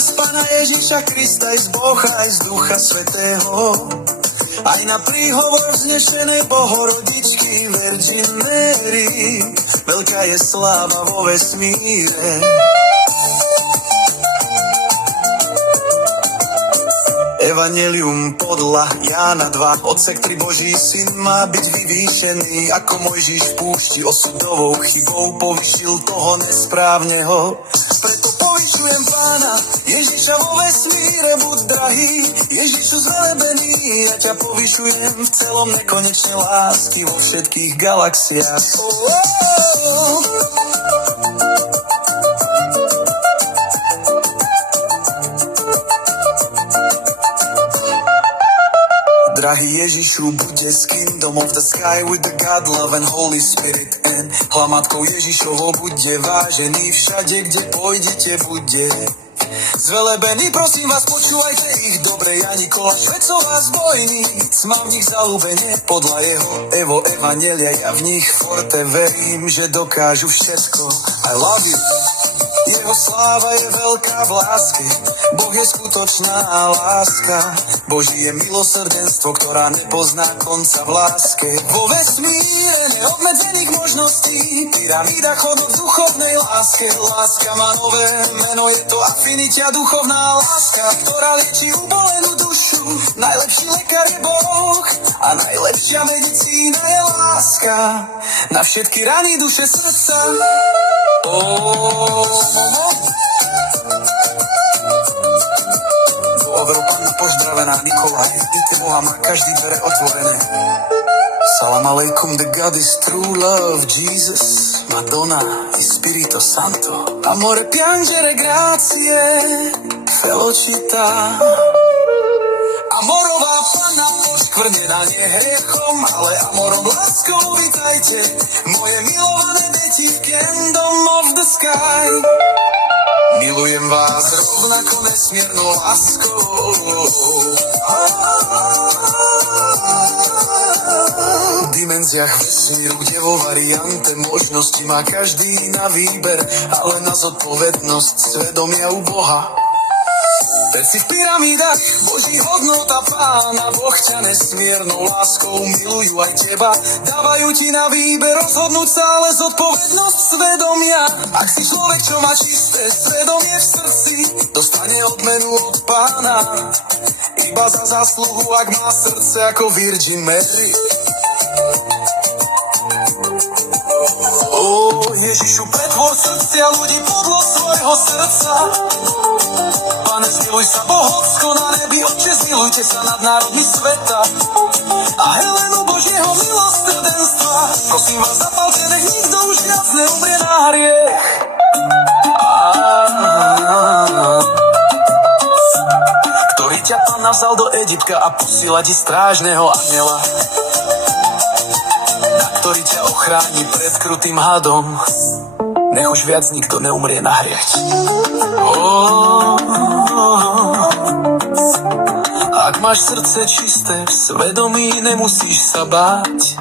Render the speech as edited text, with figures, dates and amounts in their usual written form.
z Pána Ježiša Krista, aj z Boha, aj z Ducha Svätého. Aj na príhovor vznešenej Bohorodičky Virgin Mary, veľká je sláva vo vesmíre. Evanjelium podľa Jána 2, odsek 3, Boží syn má byť vyvýšený, ako Mojžiš v púšti osudovou chybou povyšil toho nesprávneho. Preto povyšujem Pána Ježiša vo vesmíre, buď drahý, Ježišu zvelebený, ja ťa povyšujem v celom nekonečne lásky vo všetkých galaxiách. Drahý Ježišu, buďte s Kingdom of the Sky with the God, love and Holy Spirit and hlamatkou Ježišovou buďte vážený, všade, kde pôjdete, buďte zvelebený. Prosím vás, počúvajte ich dobre, ja Nikola Švecová zbojníc, mám v nich zalúbenie podľa jeho evanjelia, ja v nich forte verím, že dokážu všetko. I love you. Jeho sláva je veľká v láske, Boh je skutočná láska, Boží je milosrdenstvo, ktorá nepozná konca v láske. Vo vesmíre neobmedzených možností, pyramída chodov v duchovnej láske. Láska má nové meno, je to afinitia, duchovná láska, ktorá liečí ubolenú dušu. Najlepší lekár je Boh a najlepšia medicína je láska na všetky rany duše srdca. Európana pozdravená Nikolaj, díte Boha, má každý dvere otvorené. Salam aleikum, the God is true love, Jesus, Madonna, Spirito Santo, amore piangere grazie, felicità. Amorová Panna poškvrnená nie hriechom, ale amorom láskou vitajte, moje milované deti v Kingdom of the Sky. Milujem vás rovnako nesmiernou láskou. V dimenziách vesmíru, kde vo variante možnosti má každý na výber, ale na zodpovednosť svedomia u Boha. Veci v pyramídach, Boží hodnota Pána, Boh ťa nesmiernou láskou milujú aj teba. Dávajú ti na výber rozhodnúť sa, ale zodpovednosť svedomia. Ak si človek, čo má čisté svedomie v srdci, dostane odmenu od Pána. Iba za zásluhu, ak má srdce ako Virgin Mary. Ježišu, pretvor srdcia ľudí podľa svojho srdca. Pane, zmiluj sa, Bohovsko na nebi, Otče, zmilujte sa nad národmi sveta a Helenu Božieho milosrdenstva. Prosím vás, zapalte, nech nikto už viac neumrie na hriech. Ktorý ťa Pán navzal do Egypta a posíla ti strážneho anjela, ktorý ťa ochráni pred krutým hadom. Nech už viac nikto neumrie na hriech. Ak máš srdce čisté, v svedomí nemusíš sa báť.